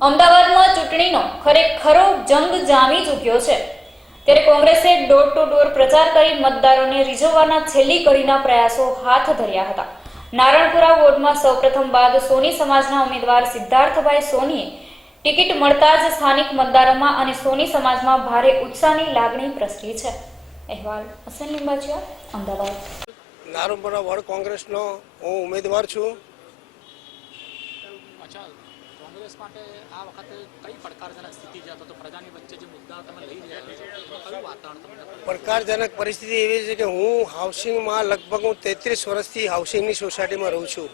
અમદાવાદમાં ચૂંટણીનો ખરેખરો જંગ જામી ચૂક્યો છે ત્યારે કોંગ્રેસે ડોર ટુ ડોર પ્રચાર કરી મતદારોને રીઝવવાના છેલ્લી કડીના પ્રયાસો હાથ ધર્યા હતા। નારણપુરા વોર્ડમાં સૌપ્રથમ બાદ સોની સમાજના ઉમેદવાર સિદ્ધાર્થભાઈ સોનીએ ટિકિટ મળતા જ સ્થાનિક મતદારોમાં અને સોની સમાજમાં ભારે ઉત્સાહની લાગણી પ્રસરી છે। અહેવાલ હસન લિંબાચિયા, અમદાવાદ। નારણપુરા વોર્ડ કોંગ્રેસનો હું ઉમેદવાર છું। કોંગ્રેસ માટે આ વખતે કઈ પડકારજનક સ્થિતિ છે અથવા તો પ્રજાની વચ્ચે જે મુદ્દા તમે લઈ રહ્યા છો કયું વાતાવરણ તમને પડકારજનક પરિસ્થિતિ એવી છે કે હું હાઉસિંગમાં લગભગ 33 વર્ષથી હાઉસિંગની સોસાયટીમાં રહું છું।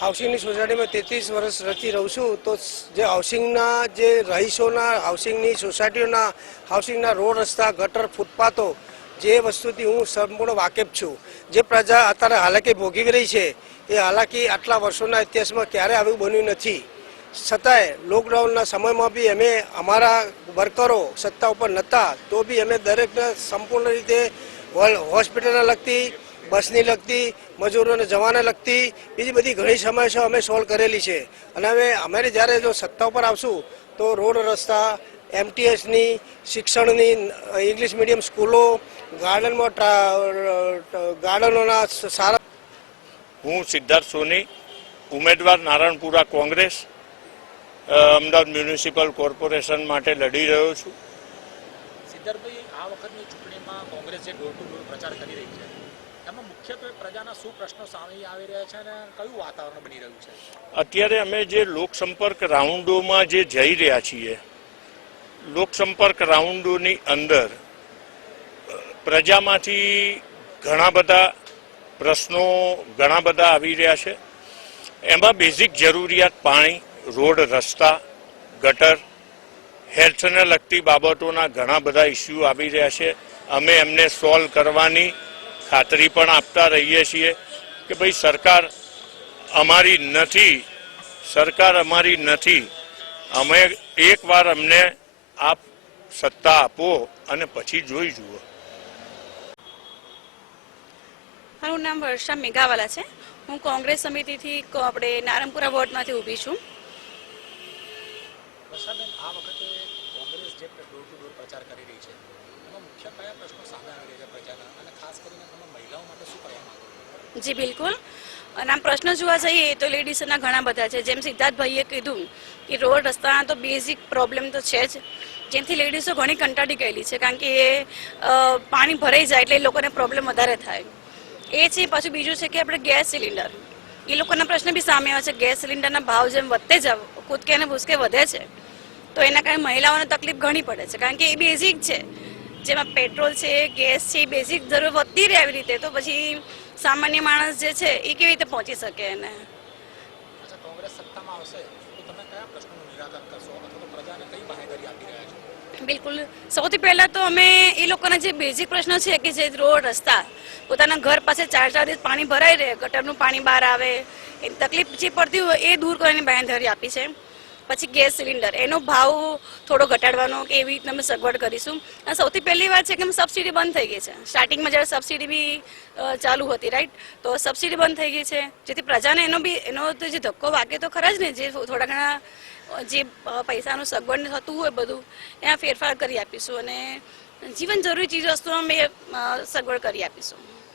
હાઉસિંગની સોસાયટીમાં 33 વર્ષથી રહું છું તો જે હાઉસિંગના જે રહીશોના હાઉસિંગની સોસાયટીઓના હાઉસિંગના રોડ રસ્તા ગટર ફૂટપાથો જે વસ્તુથી હું સંપૂર્ણ વાકેફ છું। જે પ્રજા અત્યારે હાલાકી ભોગવી રહી છે એ હાલાકી આટલા વર્ષોના ઇતિહાસમાં ક્યારે આવું બન્યું નથી। છતાંય લોકડાઉનના સમયમાં બી અમે અમારા વર્કરો સત્તા ઉપર નહોતા તો બી અમે દરેકને સંપૂર્ણ રીતે હોસ્પિટલને લગતી, બસની લગતી, મજૂરોને જવાને લગતી બીજી બધી ઘણી સમસ્યાઓ અમે સોલ્વ કરેલી છે। અને હવે અમારે જ્યારે જો સત્તા ઉપર આવશું તો રોડ રસ્તા, એમટીએસની, શિક્ષણની, ઇંગ્લિશ મીડિયમ સ્કૂલો, ગાર્ડનમાં ગાર્ડનોના સારા। હું સિદ્ધાર્થ સોની, ઉમેદવાર નારણપુરા કોંગ્રેસ, અમદાવાદ મ્યુનિસિપલ કોર્પોરેશન માટે લડી રહ્યો છું। સિદ્ધાર્થભાઈ, આ વખતની ચૂંટણીમાં કોંગ્રેસ જે ડોર ટુ ડોર પ્રચાર કરી રહી છે એમાં મુખ્યત્વે પ્રજાના શું પ્રશ્નો સામે આવી રહ્યા છે અને કયું વાતાવરણ બની રહ્યું છે? અત્યારે અમે જે લોકસંપર્ક રાઉન્ડોમાં જે જઈ રહ્યા છીએ, લોકસંપર્ક રાઉન્ડોની અંદર પ્રજામાંથી ઘણા બધા પ્રશ્નો આવી રહ્યા છે। એમાં બેઝિક જરૂરિયાત પાણી, રોડ રસ્તા, ગટર, હેલ્થને લગતી બાબતોના ઘણા બધા ઇસ્યુ આવી રહ્યા છે। અમે એમને સોલ્વ કરવાની ખાતરી પણ આપતા રહીએ છીએ કે ભાઈ સરકાર અમારી નથી, અમે એકવાર અમને આપ સત્તા આપો અને પછી જોઈ જુઓ। મારું નામ વર્ષા મેઘાવાલા છે। હું કોંગ્રેસ સમિતિથી આપણે નારણપુરા વોર્ડમાંથી ઊભી છું। વર્ષાબેન, આ વખતે કોંગ્રેસ જે ડોર ટુ ડોર પ્રચાર કરી રહી છે એમાં મુખ્ય કયા પ્રશ્નો સામે આવી રહ્યા છે પ્રજાના અને ખાસ કરીને તમે મહિલાઓ માટે શું કરવા માંગો? જી બિલકુલ। અને આમ પ્રશ્નો જોવા જઈએ તો લેડીઝના ઘણા બધા છે। જેમ સિદ્ધાર્થભાઈએ કીધું કે રોડ રસ્તાના તો બેઝિક પ્રોબ્લેમ તો છે જ, જેમથી લેડીઝો ઘણી કંટાળી ગયેલી છે કારણ કે પાણી ભરાઈ જાય એટલે એ લોકોને પ્રોબ્લેમ વધારે થાય એ છે। પાછું બીજું છે કે આપણે ગેસ સિલિન્ડર, એ લોકોના પ્રશ્ન બી સામે આવે છે। ગેસ સિલિન્ડરના ભાવ જેમ વધતે જ કૂદકે અને ભૂસકે વધે છે તો એના કારણે મહિલાઓને તકલીફ ઘણી પડે છે કારણ કે એ બેઝિક છે। જેમાં પેટ્રોલ છે, ગેસ છે, એ બેઝિક જરૂર વધતી રહે આવી રીતે તો પછી સામાન્ય માણસ જે છે એ કેવી રીતે પહોંચી શકે એને? અચ્છા, કોંગ્રેસ સત્તામાં આવશે તો તમે કયા પ્રશ્નોનું નિરાકરણ કરશો અથવા તો પ્રજાને કઈ બાહેધરી આપી રહ્યા છો? બિલકુલ, સૌથી પહેલાં તો અમે એ લોકોના જે બેઝિક પ્રશ્નો છે કે જે રોડ રસ્તા, પોતાના ઘર પાસે 4 દિવસ પાણી ભરાઈ રહે, ગટરનું પાણી બહાર આવે, એ તકલીફ જે પડતી હોય એ દૂર કરવાની બાહેધરી આપી છે। પછી ગેસ સિલિન્ડર, એનો ભાવ થોડો ઘટાડવાનો કે એવી રીતે અમે સગવડ કરીશું। અને સૌથી પહેલી વાત છે કે સબસિડી બંધ થઈ ગઈ છે। સ્ટાર્ટિંગમાં જ્યારે સબસિડી બી ચાલુ હતી, રાઈટ, તો સબસિડી બંધ થઈ ગઈ છે જેથી પ્રજાને એનો તો જે ધક્કો વાગે તો ખરા જ ને, જે થોડા ઘણા જે પૈસાનું સગવડ થતું હોય બધું એમાં ફેરફાર કરી આપીશું અને જીવન જરૂરી ચીજ વસ્તુઓ અમે સગવડ કરી આપીશું।